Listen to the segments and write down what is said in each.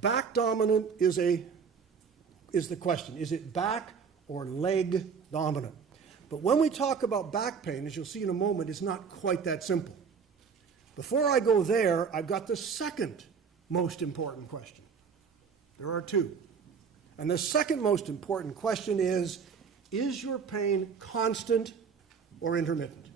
Back dominant is the question. Is it back or leg dominant? But when we talk about back pain, as you'll see in a moment, it's not quite that simple. Before I go there, I've got the second most important question. There are two. And the second most important question is your pain constant or intermittent?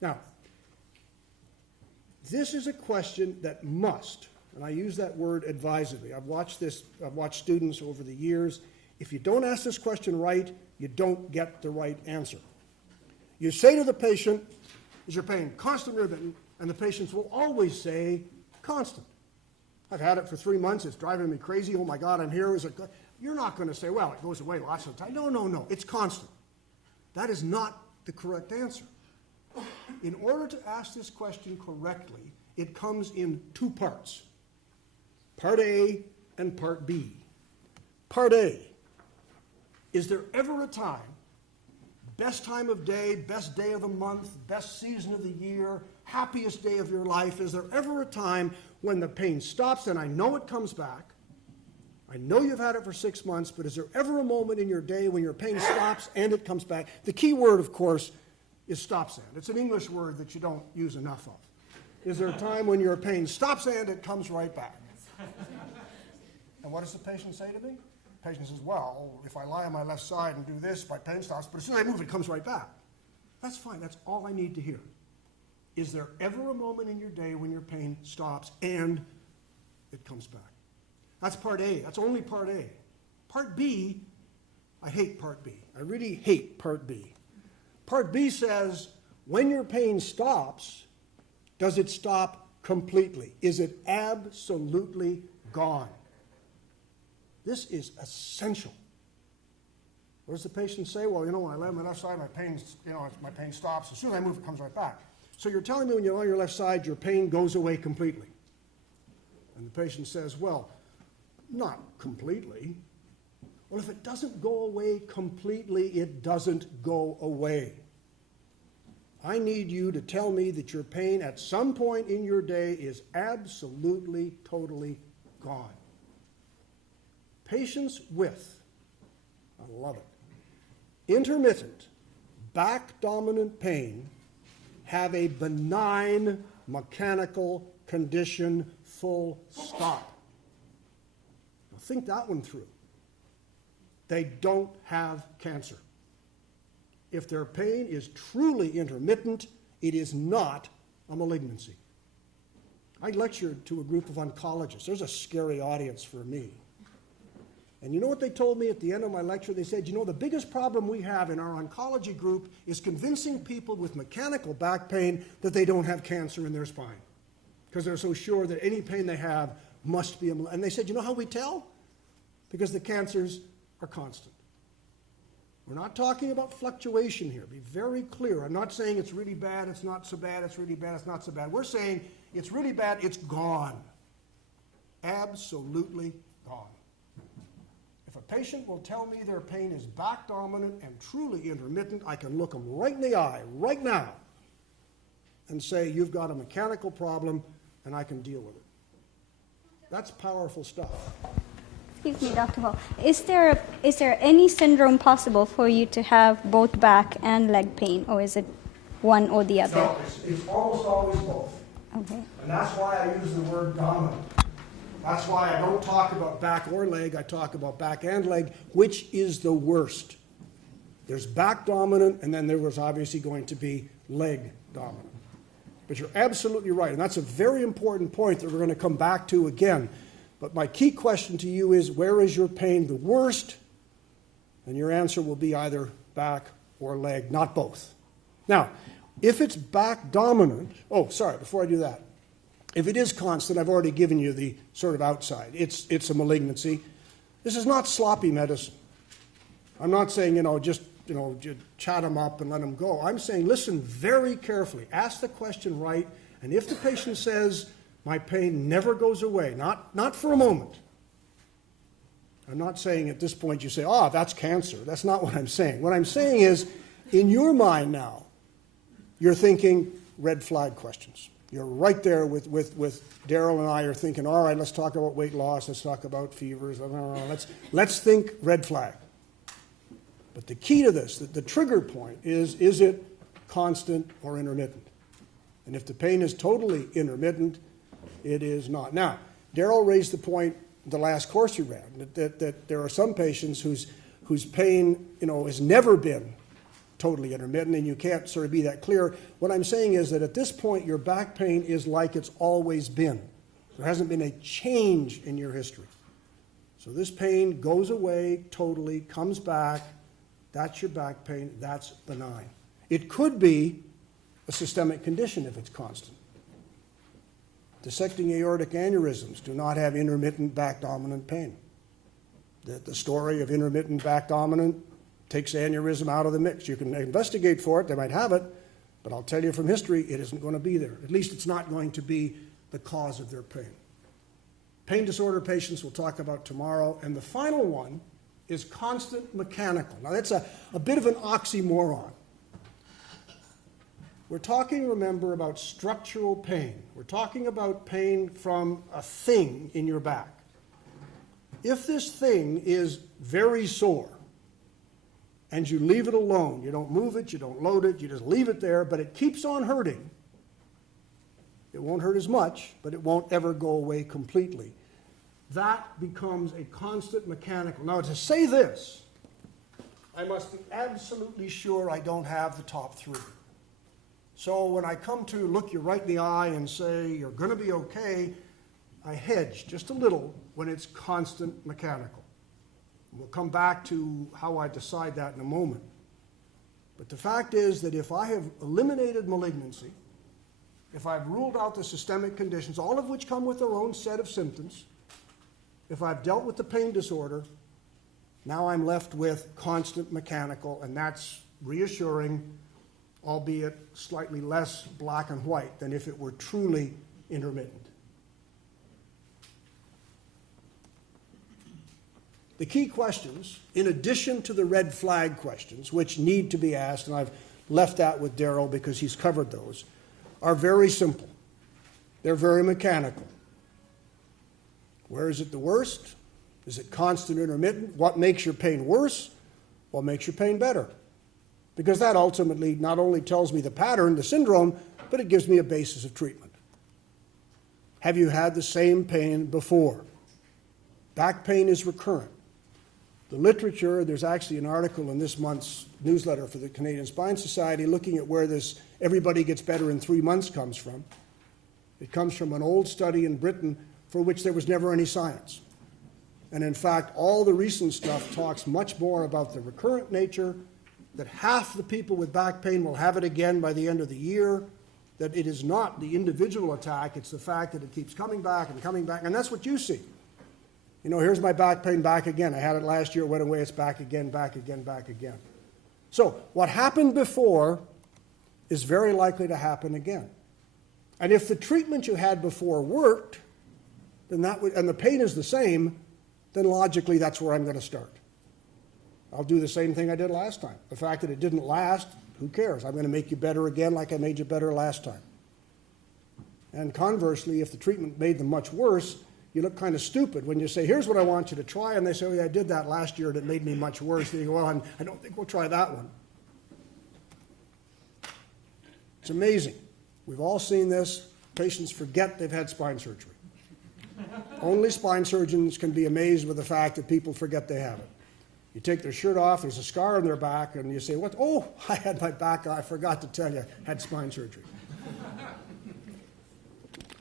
Now, this is a question that must, and I use that word advisedly. I've watched students over the years. If you don't ask this question right, you don't get the right answer. You say to the patient, is your pain constant or intermittent? And the patients will always say, constant. I've had it for 3 months. It's driving me crazy. Oh, my God, I'm here. You're not going to say, well, it goes away lots of the time. No. It's constant. That is not the correct answer. In order to ask this question correctly, it comes in two parts. Part A and Part B. Part A, is there ever a time, best time of day, best day of the month, best season of the year, happiest day of your life, is there ever a time when the pain stops and I know it comes back? I know you've had it for 6 months, but is there ever a moment in your day when your pain stops and it comes back? The key word, of course, is stops and. It's an English word that you don't use enough of. Is there a time when your pain stops and it comes right back? And what does the patient say to me? The patient says, well, if I lie on my left side and do this, my pain stops, but as soon as I move, it comes right back. That's fine. That's all I need to hear. Is there ever a moment in your day when your pain stops and it comes back? That's Part A. That's only Part A. Part B, I hate Part B. I really hate Part B. Part B says, when your pain stops, does it stop completely? Is it absolutely gone? This is essential. What does the patient say? Well, when I lay on my left side, my pain stops. As soon as I move, it comes right back. So you're telling me when you're on your left side, your pain goes away completely. And the patient says, well, not completely. Well, if it doesn't go away completely, it doesn't go away. I need you to tell me that your pain at some point in your day is absolutely, totally gone. Patients with, I love it, intermittent, back-dominant pain have a benign mechanical condition, full stop. Now think that one through. They don't have cancer. If their pain is truly intermittent, it is not a malignancy. I lectured to a group of oncologists. There's a scary audience for me. And you know what they told me at the end of my lecture? They said, the biggest problem we have in our oncology group is convincing people with mechanical back pain that they don't have cancer in their spine, because they're so sure that any pain they have must be and they said, you know how we tell? Because the cancers are constant. We're not talking about fluctuation here. Be very clear. I'm not saying it's really bad, it's not so bad, it's really bad, it's not so bad. We're saying it's really bad, it's gone. Absolutely gone. If a patient will tell me their pain is back dominant and truly intermittent, I can look them right in the eye right now and say, you've got a mechanical problem and I can deal with it. That's powerful stuff. Excuse me, Dr. Hall. Is there any syndrome possible for you to have both back and leg pain, or is it one or the other? No, it's almost always both. Okay. And that's why I use the word dominant. That's why I don't talk about back or leg, I talk about back and leg, which is the worst. There's back dominant, and then there was obviously going to be leg dominant. But you're absolutely right, and that's a very important point that we're going to come back to again. But my key question to you is, where is your pain the worst? And your answer will be either back or leg, not both. Now, if it's back dominant, before I do that, if it is constant, I've already given you the sort of outside. It's a malignancy. This is not sloppy medicine. I'm not saying, just chat them up and let them go. I'm saying, listen very carefully. Ask the question right. And if the patient says, my pain never goes away, not for a moment. I'm not saying at this point you say, that's cancer. That's not what I'm saying. What I'm saying is, in your mind now, you're thinking red flag questions. You're right there with Daryl and I are thinking, all right, let's talk about weight loss, let's talk about fevers, let's think red flag. But the key to this, the trigger point is it constant or intermittent? And if the pain is totally intermittent, it is not. Now, Daryl raised the point the last course you ran, that there are some patients whose pain, has never been totally intermittent, and you can't sort of be that clear. What I'm saying is that at this point, your back pain is like it's always been. There hasn't been a change in your history. So this pain goes away totally, comes back. That's your back pain. That's benign. It could be a systemic condition if it's constant. Dissecting aortic aneurysms do not have intermittent back dominant pain. The story of intermittent back dominant takes aneurysm out of the mix. You can investigate for it, they might have it, but I'll tell you from history, it isn't going to be there. At least it's not going to be the cause of their pain. Pain disorder patients we'll talk about tomorrow, and the final one is constant mechanical. Now that's a bit of an oxymoron. We're talking, remember, about structural pain. We're talking about pain from a thing in your back. If this thing is very sore, and you leave it alone, you don't move it, you don't load it, you just leave it there, but it keeps on hurting, it won't hurt as much, but it won't ever go away completely. That becomes a constant mechanical. Now, to say this, I must be absolutely sure I don't have the top three. So when I come to look you right in the eye and say, you're going to be okay, I hedge just a little when it's constant mechanical. We'll come back to how I decide that in a moment. But the fact is that if I have eliminated malignancy, if I've ruled out the systemic conditions, all of which come with their own set of symptoms, if I've dealt with the pain disorder, now I'm left with constant mechanical, and that's reassuring, albeit slightly less black and white than if it were truly intermittent. The key questions, in addition to the red flag questions, which need to be asked, and I've left that with Daryl because he's covered those, are very simple. They're very mechanical. Where is it the worst? Is it constant, intermittent? What makes your pain worse? What makes your pain better? Because that ultimately not only tells me the pattern, the syndrome, but it gives me a basis of treatment. Have you had the same pain before? Back pain is recurrent. The literature, there's actually an article in this month's newsletter for the Canadian Spine Society looking at where this everybody gets better in 3 months comes from. It comes from an old study in Britain for which there was never any science. And in fact, all the recent stuff talks much more about the recurrent nature, that half the people with back pain will have it again by the end of the year, that it is not the individual attack, it's the fact that it keeps coming back, and that's what you see. Here's my back pain back again. I had it last year, it went away, it's back again, back again, back again. So what happened before is very likely to happen again. And if the treatment you had before worked, then and the pain is the same, then logically that's where I'm going to start. I'll do the same thing I did last time. The fact that it didn't last, who cares? I'm going to make you better again like I made you better last time. And conversely, if the treatment made them much worse, you look kind of stupid when you say, here's what I want you to try, and they say, oh, yeah, I did that last year and it made me much worse. And you go, well, I don't think we'll try that one. It's amazing. We've all seen this. Patients forget they've had spine surgery. Only spine surgeons can be amazed with the fact that people forget they have it. You take their shirt off, there's a scar on their back, and you say, what? Oh, I had my back, I forgot to tell you, I had spine surgery.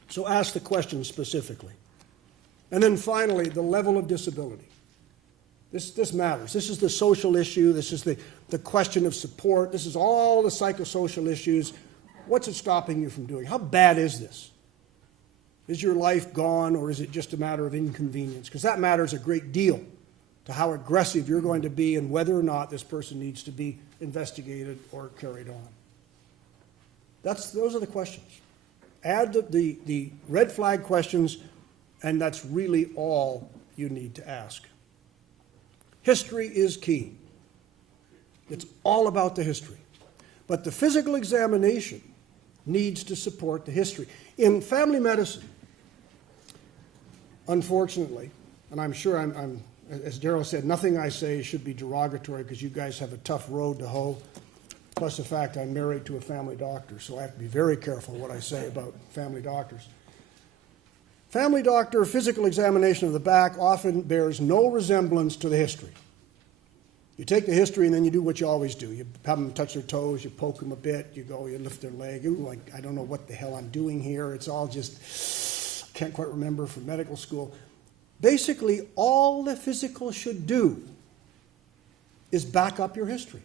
So ask the question specifically. And then finally, the level of disability. This matters. This is the social issue. This is the question of support. This is all the psychosocial issues. What's it stopping you from doing? How bad is this? Is your life gone, or is it just a matter of inconvenience? Because that matters a great deal to how aggressive you're going to be and whether or not this person needs to be investigated or carried on. Those are the questions. Add the red flag questions, and that's really all you need to ask. History is key. It's all about the history. But the physical examination needs to support the history. In family medicine, unfortunately, and I'm sure I'm as Darryl said, nothing I say should be derogatory because you guys have a tough road to hoe. Plus the fact I'm married to a family doctor, so I have to be very careful what I say about family doctors. Family doctor physical examination of the back often bears no resemblance to the history. You take the history and then you do what you always do. You have them touch their toes, you poke them a bit, you go, you lift their leg. Ooh, like, I don't know what the hell I'm doing here. It's all just, can't quite remember from medical school. Basically, all the physical should do is back up your history.